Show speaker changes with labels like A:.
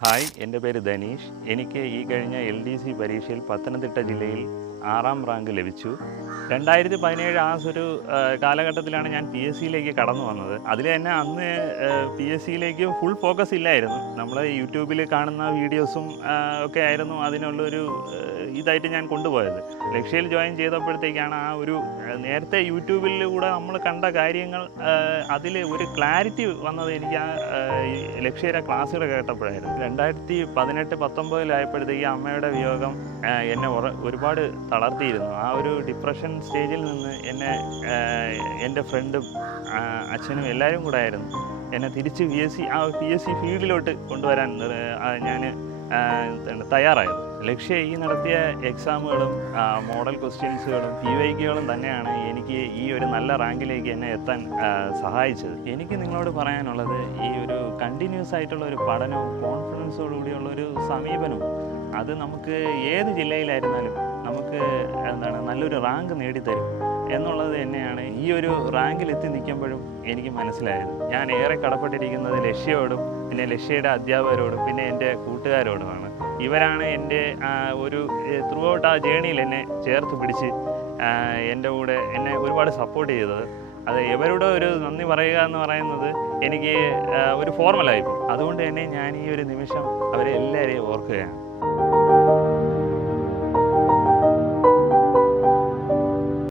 A: Hi എന്റെ പേര് ധനീഷ്. എനിക്ക് ഈ കഴിഞ്ഞ എൽ ഡി സി പരീക്ഷയിൽ പത്തനംതിട്ട ജില്ലയിൽ ആറാം റാങ്ക് ലഭിച്ചു. രണ്ടായിരത്തി പതിനേഴ് ആ ഒരു കാലഘട്ടത്തിലാണ് ഞാൻ പി എസ് സിയിലേക്ക് കടന്നു വന്നത്. അതിൽ തന്നെ അന്ന് പി എസ് സിയിലേക്ക് ഫുൾ ഫോക്കസ് ഇല്ലായിരുന്നു. നമ്മൾ യൂട്യൂബിൽ കാണുന്ന വീഡിയോസും ഒക്കെ ആയിരുന്നു അതിനുള്ളൊരു ഇതായിട്ട് ഞാൻ കൊണ്ടുപോയത്. ലക്ഷ്യയിൽ ജോയിൻ ചെയ്തപ്പോഴത്തേക്കാണ് ആ ഒരു നേരത്തെ യൂട്യൂബിലൂടെ നമ്മൾ കണ്ട കാര്യങ്ങൾ അതിൽ ഒരു ക്ലാരിറ്റി വന്നത് എനിക്ക് ആ ലക്ഷ്യയുടെ ക്ലാസ്സുകൾ കേട്ടപ്പോഴായിരുന്നു. രണ്ടായിരത്തി പതിനെട്ട് പത്തൊമ്പതിലായപ്പോഴത്തേക്ക് അമ്മയുടെ വിയോഗം എന്നെ ഒരുപാട് തളർത്തിയിരുന്നു. ആ ഒരു ഡിപ്രഷൻ സ്റ്റേജിൽ നിന്ന് എന്നെ എന്റെ ഫ്രണ്ടും അച്ഛനും എല്ലാവരും കൂടെ ആയിരുന്നു. എന്നെ തിരിച്ച് പി എസ് സി ആ പി എസ് സി ഫീൽഡിലോട്ട് കൊണ്ടുവരാൻ ഞാൻ തയ്യാറായത്. ലക്ഷ്യ ഈ നടത്തിയ എക്സാമുകളും മോഡൽ ക്വസ്റ്റ്യൻസുകളും പി വൈക്കുകളും തന്നെയാണ് എനിക്ക് ഈ ഒരു നല്ല റാങ്കിലേക്ക് എന്നെ എത്താൻ സഹായിച്ചത്. എനിക്ക് നിങ്ങളോട് പറയാനുള്ളത് ഈ ഒരു കണ്ടിന്യൂസ് ആയിട്ടുള്ള ഒരു പഠനവും കോൺഫിഡൻസോടുകൂടിയുള്ള ഒരു സമീപനവും അത് നമുക്ക് ഏത് ജില്ലയിലായിരുന്നാലും നമുക്ക് എന്താണ് നല്ലൊരു റാങ്ക് നേടിത്തരും. എന്നുള്ളത് തന്നെയാണ് ഈ ഒരു റാങ്കിൽ എത്തി നിൽക്കുമ്പോഴും എനിക്ക് മനസ്സിലായത്. ഞാൻ ഏറെ കടപ്പെട്ടിരിക്കുന്നത് ലക്ഷ്യയോടും പിന്നെ ലക്ഷ്യയുടെ അധ്യാപകരോടും പിന്നെ എന്റെ കൂട്ടുകാരോടുമാണ്. ഇവരാണ് എന്റെ ഒരു ത്രൂ ഔട്ട് ആ ജേണിയിൽ എന്നെ ചേർത്ത് പിടിച്ച് എന്റെ കൂടെ എന്നെ ഒരുപാട് സപ്പോർട്ട് ചെയ്തത്. അത് ഇവരുടെ ഒരു നന്ദി പറയുക എന്ന് പറയുന്നത് എനിക്ക് ഒരു ഫോർമലായിപ്പോൾ അതുകൊണ്ട് തന്നെ ഞാൻ ഈ ഒരു നിമിഷം അവരെ എല്ലാവരെയും ഓർക്കുകയാണ്.